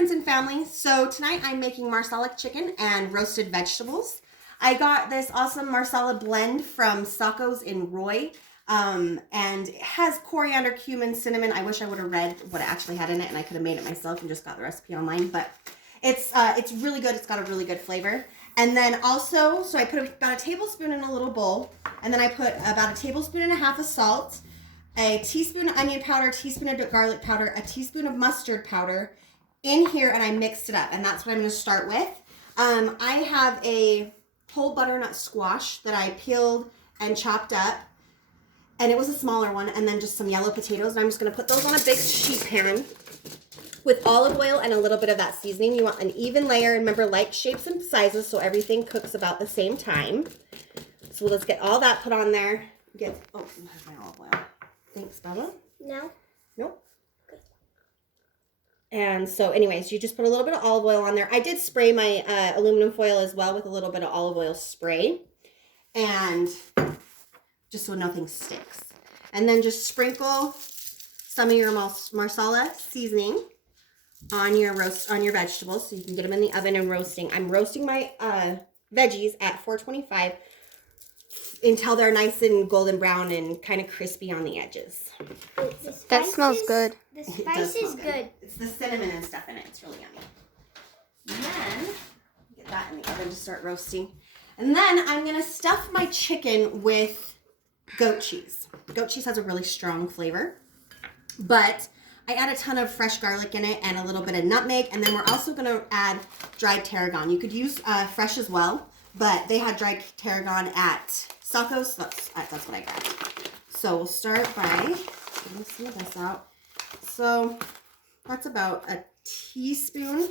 friends and family. So tonight I'm making Marsala chicken and roasted vegetables. I got this awesome Marsala blend from Sacco's in Roy. And it has coriander, cumin, cinnamon. I wish I would have read what it actually had in it and I could have made it myself and just got the recipe online. But it's really good. It's got a really good flavor. And then also, so I put about a tablespoon in a little bowl. And then I put about a tablespoon and a half of salt, a teaspoon of onion powder, a teaspoon of garlic powder, a teaspoon of mustard powder in here, and I mixed it up. And that's what I'm going to start with. I have a whole butternut squash that I peeled and chopped up. And it was a smaller one. And then just some yellow potatoes. And I'm just going to put those on a big sheet pan with olive oil and a little bit of that seasoning. You want an even layer. Remember, like shapes and sizes so everything cooks about the same time. So let's get all that put on there. Oh, there's my olive oil. Thanks, Bella. No? Nope. Good. And so anyways, you just put a little bit of olive oil on there. I did spray my aluminum foil as well with a little bit of olive oil spray. And just so nothing sticks. And then just sprinkle some of your Marsala seasoning on your vegetables so you can get them in the oven and roasting. I'm roasting my veggies at 425 until they're nice and golden brown and kind of crispy on the edges. That smells good. The spice is good. It's the cinnamon and stuff in it. It's really yummy. And then get that in the oven to start roasting. And then I'm going to stuff my chicken with goat cheese. Goat cheese has a really strong flavor. But I add a ton of fresh garlic in it and a little bit of nutmeg. And then we're also going to add dried tarragon. You could use fresh as well, but they had dried tarragon at Sacco's. That's what I got. So we'll start by getting some of this out. So that's about a teaspoon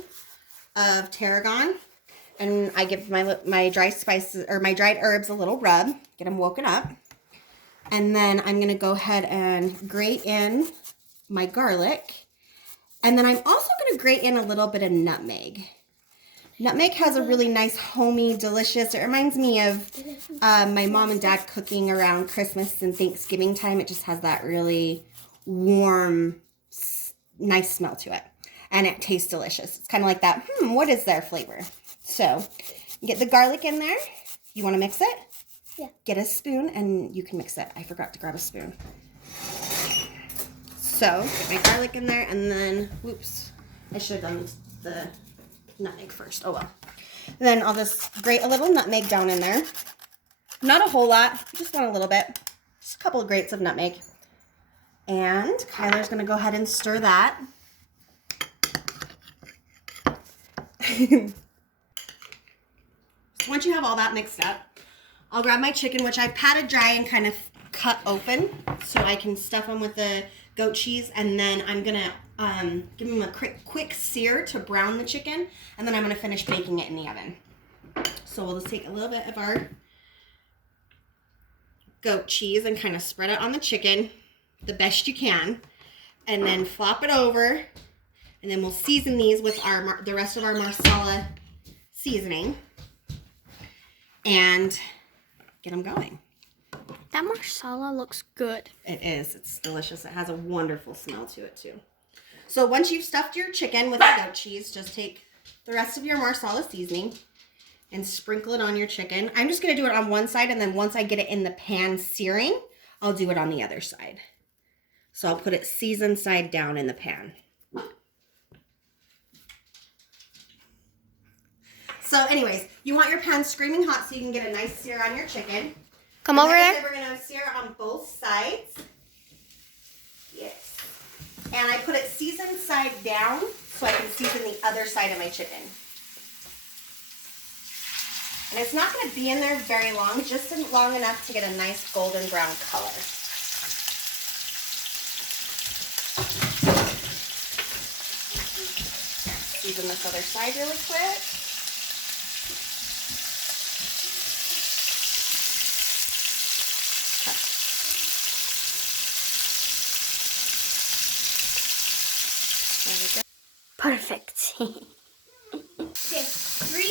of tarragon. And I give my dry spices or my dried herbs a little rub, get them woken up. And then I'm going to go ahead and grate in my garlic. And then I'm also going to grate in a little bit of nutmeg. Nutmeg has a really nice, homey, delicious, it reminds me of my mom and dad cooking around Christmas and Thanksgiving time. It just has that really warm, nice smell to it. And it tastes delicious. It's kind of like that, what is their flavor? So, get the garlic in there. You want to mix it? Yeah. Get a spoon and you can mix it. I forgot to grab a spoon. So, get my garlic in there and then, whoops, I should have done the nutmeg first. Oh well. And then I'll just grate a little nutmeg down in there. Not a whole lot, just want a little bit. Just a couple of grates of nutmeg. And Kyler's going to go ahead and stir that. So once you have all that mixed up, I'll grab my chicken, which I've patted dry and kind of cut open so I can stuff them with the goat cheese. And then I'm going to give them a quick sear to brown the chicken. And then I'm going to finish baking it in the oven. So we'll just take a little bit of our goat cheese and kind of spread it on the chicken the best you can. And then flop it over. And then we'll season these with the rest of our Marsala seasoning. And get them going. That Marsala looks good. It is. It's delicious. It has a wonderful smell to it too. So once you've stuffed your chicken with the goat cheese, just take the rest of your Marsala seasoning and sprinkle it on your chicken. I'm just going to do it on one side, and then once I get it in the pan searing, I'll do it on the other side. So I'll put it seasoned side down in the pan. So anyways, you want your pan screaming hot so you can get a nice sear on your chicken. Come over there. We're going to sear on both sides. Yes. And I put it seasoned side down so I can season the other side of my chicken. And it's not going to be in there very long, just long enough to get a nice golden brown color. Season this other side really quick. Perfect. Okay, 3,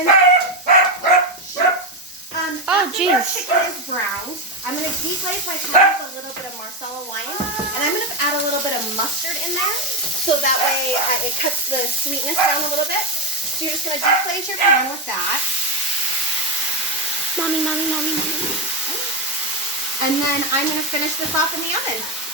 and Oh, after our jeez. chicken is browned, I'm going to deglaze my pan with a little bit of Marsala wine, and I'm going to add a little bit of mustard in there So that way it cuts the sweetness down a little bit. So you're just going to deplate your pan with that. Mommy. And then I'm going to finish this off in the oven.